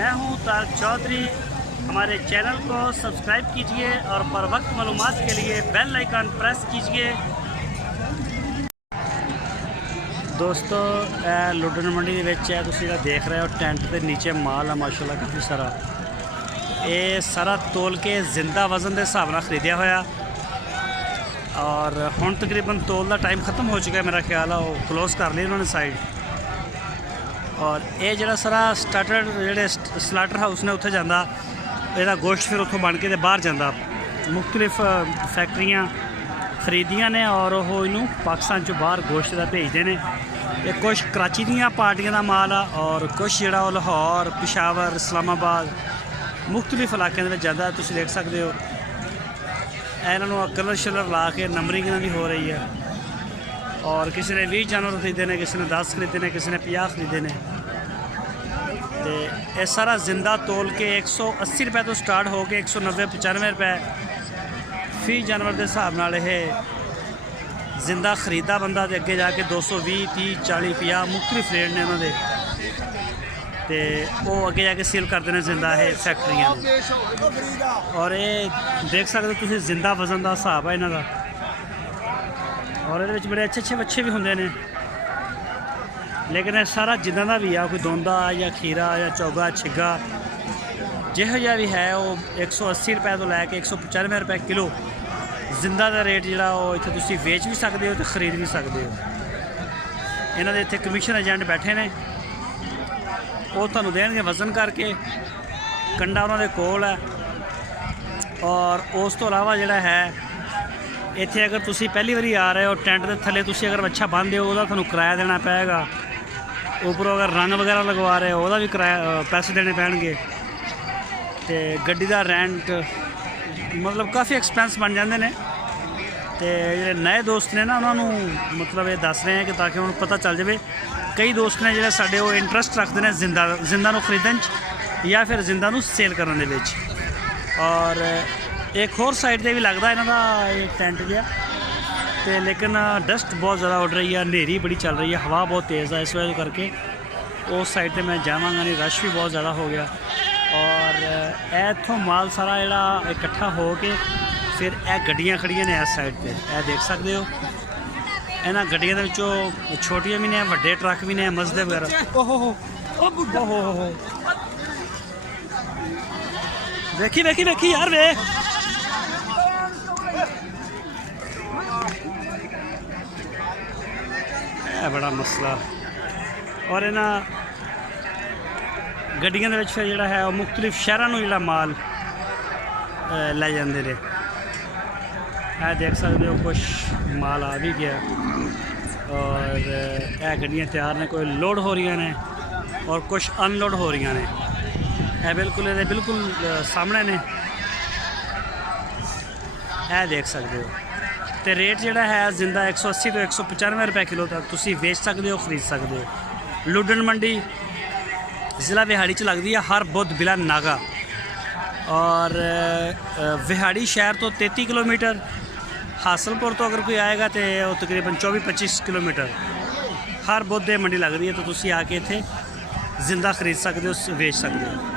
मैं हूं तारक चौधरी। हमारे चैनल को सब्सक्राइब कीजिए और बर वक्त मालूमात के लिए बेल आइकन प्रेस कीजिए। दोस्तों लुडन मंडी के तुम देख रहे हो टेंट के नीचे माल है माशाल्लाह काफ़ी सारा। ये सारा तोल के जिंदा वज़न के हिसाब से खरीदया होया और हुण तकरीबन तोल का टाइम ख़त्म हो चुका है। मेरा ख्याल है वो क्लोज कर ली उन्होंने साइड। और ये जो सारा स्टार्टर जोड़े स्लाटर हाउस ने उत्थे जांदा, ਇਹਦਾ गोश्त फिर उतों बन के बाहर जाता। मुख्तलिफ फैक्ट्रियां खरीदियां ने और वो इनू पाकिस्तान चो बाहर गोश्त का भेजते हैं। ये कुछ कराची दियाँ पार्टियां का माल आ और कुछ जोड़ा लाहौर, पेशावर, इस्लामाबाद मुख्तलिफ इलाकों में जाता। तुम देख सकते हो इन्हों कलर शलर ला के नंबरिंग इन्हों की हो रही है। और किसी ने 20 जानवर खरीदे ने, किसी ने 10 खरीदे ने, किसी ने 50 खरीदे ने। तो यह सारा जिंदा तोल के 180 रुपए तो स्टार्ट हो के 190 95 रुपए फी जानवर के हिसाब नाल जिंदा खरीदा बंदा। तो अगे जाके 220 30 40 50 मुख्तलिफ रेट ने उन्होंने। तो वो अगे जाके सेल करते हैं जिंदा है फैक्ट्रियां। और ये देख सकते हो तुम जिंदा वजन का हिसाब है इन्हों का। और ये बड़े अच्छे अच्छे बच्चे भी होंगे ने। लेकिन सारा जिदा का भी आ, कोई दोंदा या खीरा या चौगा छिगा जिहो जिहा भी है वो 180 रुपए तो लैके 195 रुपए किलो जिंदा का रेट जोड़ा इतने तुम वेच भी सकते हो तो खरीद भी सकते हो। इन्हों के इतने कमीशन एजेंट बैठे ने, वो तुहानूं देणगे वजन करके। कंडा उन्होंने कोल है। और उस तो इलावा जोड़ा है इत्थे अगर तुम पहली बारी आ रहे हो टेंट के थले तुम अगर अच्छा बंदे हो तो तुहानूं किराया देना पेगा। उपरों अगर रंग वगैरह लगवा रहे हो वह भी किराया पैसे देने पैणगे। तो गड्डी का रेंट मतलब काफ़ी एक्सपेंस बन जाते हैं। तो जो नए दोस्त ने ना उन्होंने मतलब ये दस रहे हैं कि ताकि उन्हें पता चल जाए। कई दोस्त ने जो साढ़े वो इंटरस्ट रखते हैं जिंदा नूं खरीदण या फिर जिंदा नूं सेल करने दे विच। और एक होर साइड पर भी लगता इन्हों का ये टेंट जहा। तो लेकिन डस्ट बहुत ज़्यादा उड़ रही है, हनेरी बड़ी चल रही है, हवा बहुत तेज़ है। इस वजह करके उस साइड पर मैं जावांगा नहीं, रश भी बहुत ज़्यादा हो गया। और इत्थों माल सारा जोड़ा इकट्ठा हो के फिर यह गड्डियाँ खड़ियाँ ने इस साइड पर, यह देख सकते हो। इन्होंने गड्डियों के विचों छोटियां भी ने, वड्डे ट्रक भी ने, मजदे वगैरह। ओहो देखी देखी देखी यार वे। बड़ा मसला। और इन्हों गड्डियों के फिर जोड़ा है मुख्तलिफ शहरों जो माल लै जाते ने। यह देख सकते हो कुछ माल आ भी गया। और यह गड्डियाँ तैयार ने, कोई लोड हो रही ने और कुछ अनलोड हो रही ने। यह बिल्कुल सामने ने, यह देख सकते हो। तो रेट जोड़ा है जिंदा 180 तो 195 रुपए किलो तक तुम बेच सकते हो, खरीद सकते हो। लुडन मंडी ज़िला विहाड़ी च लगती है हर बुध बिला नागा। और विहाड़ी शहर तो 33 किलोमीटर, हासलपुर तो अगर कोई आएगा तो तकरीबन 24-25 किलोमीटर हर बुध मंडी लगती है। तो तुम आके इत्थे जिंदा खरीद सकते हो, बेच सकते हो।